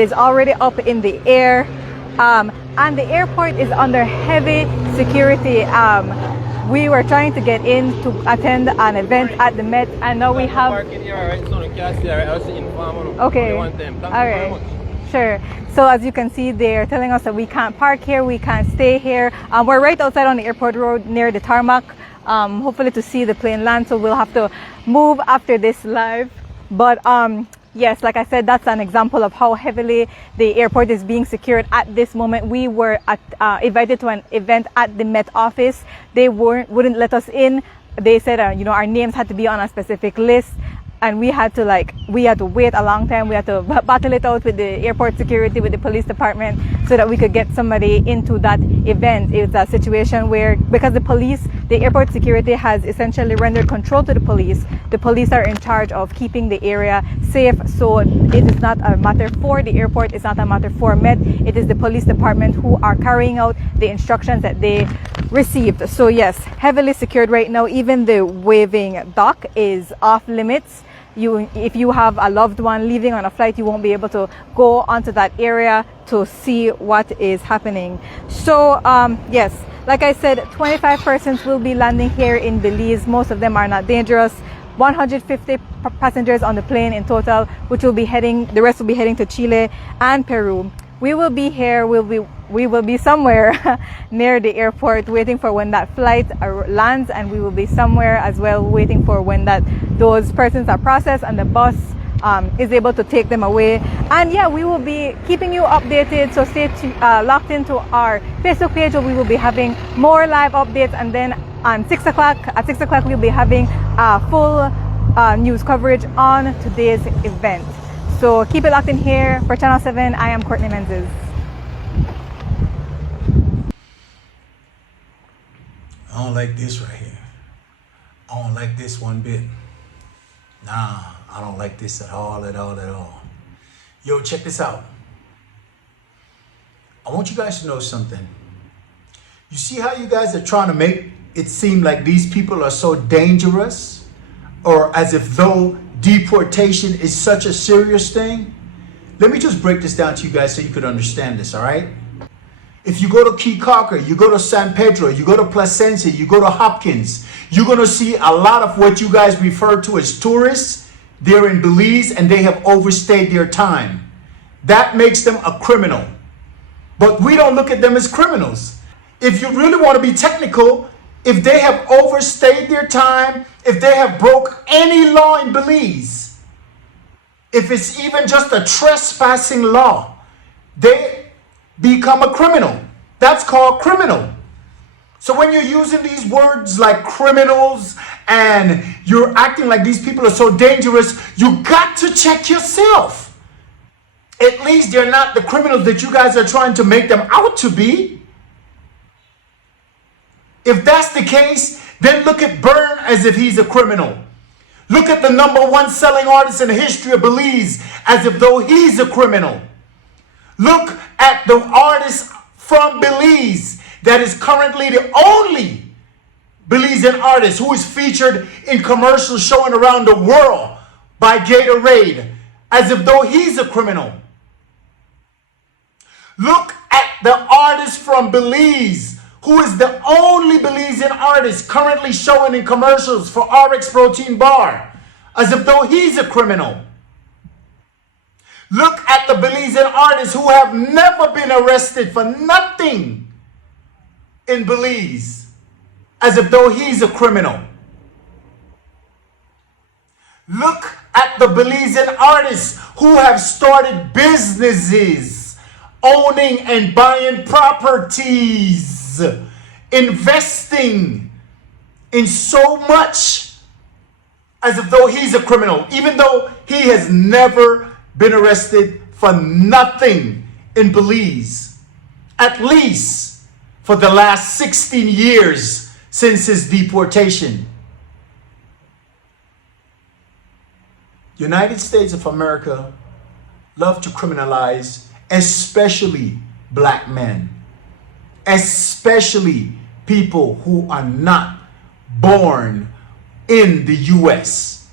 is already up in the air, and the airport is under heavy security. We were trying to get in to attend an event at the Met, and now we have... Okay, all right, sure. So as you can see, they're telling us that we can't park here, we can't stay here. We're right outside on the airport road near the tarmac, hopefully to see the plane land, so we'll have to move after this live. But yes, like I said, that's an example of how heavily the airport is being secured at this moment. We were invited to an event at the Met office. They wouldn't let us in. They said, you know, our names had to be on a specific list, and we had to wait a long time. We had to battle it out with the airport security, with the police department, so that we could get somebody into that event. It's a situation where, because the airport security has essentially rendered control to the police are in charge of keeping the area safe. So it is not a matter for the airport, it's not a matter for Met, it is the police department who are carrying out the instructions that they received. So yes, heavily secured right now. Even the waving dock is off limits. If you have a loved one leaving on a flight, you won't be able to go onto that area to see what is happening. So yes, like I said, 25 persons will be landing here in Belize. Most of them are not dangerous. 150 passengers on the plane in total, which will be the rest will be heading to Chile and Peru. We will be here, we will be somewhere near the airport waiting for when that flight lands, and we will be somewhere as well waiting for when those persons are processed and the bus is able to take them away. And yeah, we will be keeping you updated, so stay locked into our Facebook page where we will be having more live updates, and then at 6 o'clock we'll be having full news coverage on today's event. So keep it locked in here. For Channel 7, I am Courtney Menzies. I don't like this right here. I don't like this one bit. Nah, I don't like this at all. Yo, check this out. I want you guys to know something. You see how you guys are trying to make it seem like these people are so dangerous, or as if though deportation is such a serious thing? Let me just break this down to you guys so you could understand this, all right? If you go to Kikaka, you go to San Pedro, you go to Placencia, you go to Hopkins, you're going to see a lot of what you guys refer to as tourists. They're in Belize and they have overstayed their time. That makes them a criminal. But we don't look at them as criminals. If you really want to be technical, if they have overstayed their time, if they have broke any law in Belize, if it's even just a trespassing law, they become a criminal. That's called criminal. So when you're using these words like criminals and you're acting like these people are so dangerous, you got to check yourself. At least they're not the criminals that you guys are trying to make them out to be. If that's the case, then look at Berne as if he's a criminal. Look at the #1 selling artist in the history of Belize as if though he's a criminal. Look at the artist from Belize that is currently the only Belizean artist who is featured in commercials showing around the world by Gatorade as if though he's a criminal. Look at the artist from Belize who is the only Belizean artist currently showing in commercials for RX Protein Bar, as if though he's a criminal. Look at the Belizean artists who have never been arrested for nothing in Belize, as if though he's a criminal. Look at the Belizean artists who have started businesses, owning and buying properties, investing in so much, as if though he's a criminal, even though he has never been arrested for nothing in Belize, at least for the last 16 years since his deportation. United States of America love to criminalize especially black men, especially people who are not born in the US.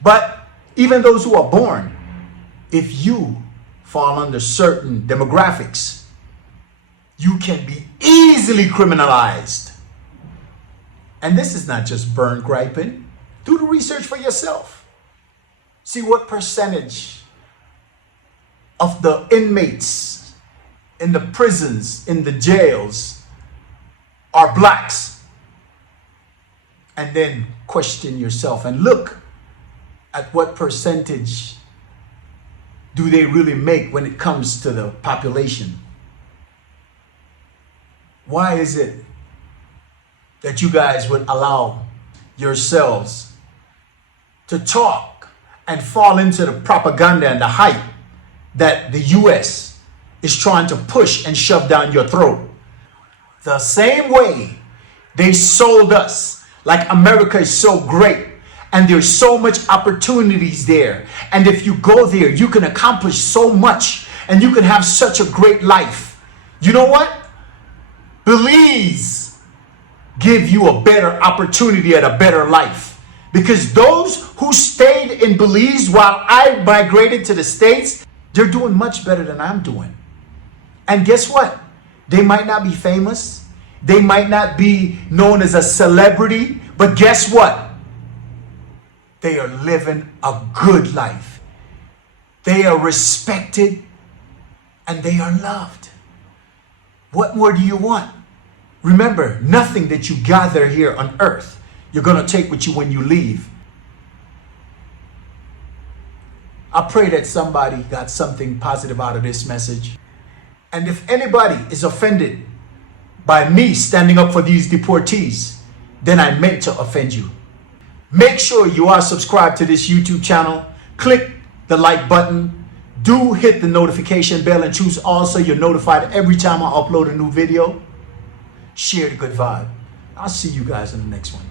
But even those who are born, if you fall under certain demographics, you can be easily criminalized. And this is not just Berne griping. Do the research for yourself. See what percentage of the inmates in the prisons, in the jails, are blacks. And then question yourself and look at what percentage do they really make when it comes to the population. Why is it that you guys would allow yourselves to talk and fall into the propaganda and the hype that the US is trying to push and shove down your throat? The same way they sold us like America is so great and there's so much opportunities there, and if you go there you can accomplish so much and you can have such a great life. You know what? Belize give you a better opportunity at a better life, because those who stayed in Belize while I migrated to the States, they're doing much better than I'm doing. And guess what? They might not be famous, they might not be known as a celebrity, but guess what? They are living a good life. They are respected and they are loved. What more do you want? Remember, nothing that you gather here on earth, you're going to take with you when you leave. I pray that somebody got something positive out of this message. And if anybody is offended by me standing up for these deportees, then I meant to offend you. Make sure you are subscribed to this YouTube channel. Click the like button. Do hit the notification bell and choose all so you're notified every time I upload a new video. Share the good vibe. I'll see you guys in the next one.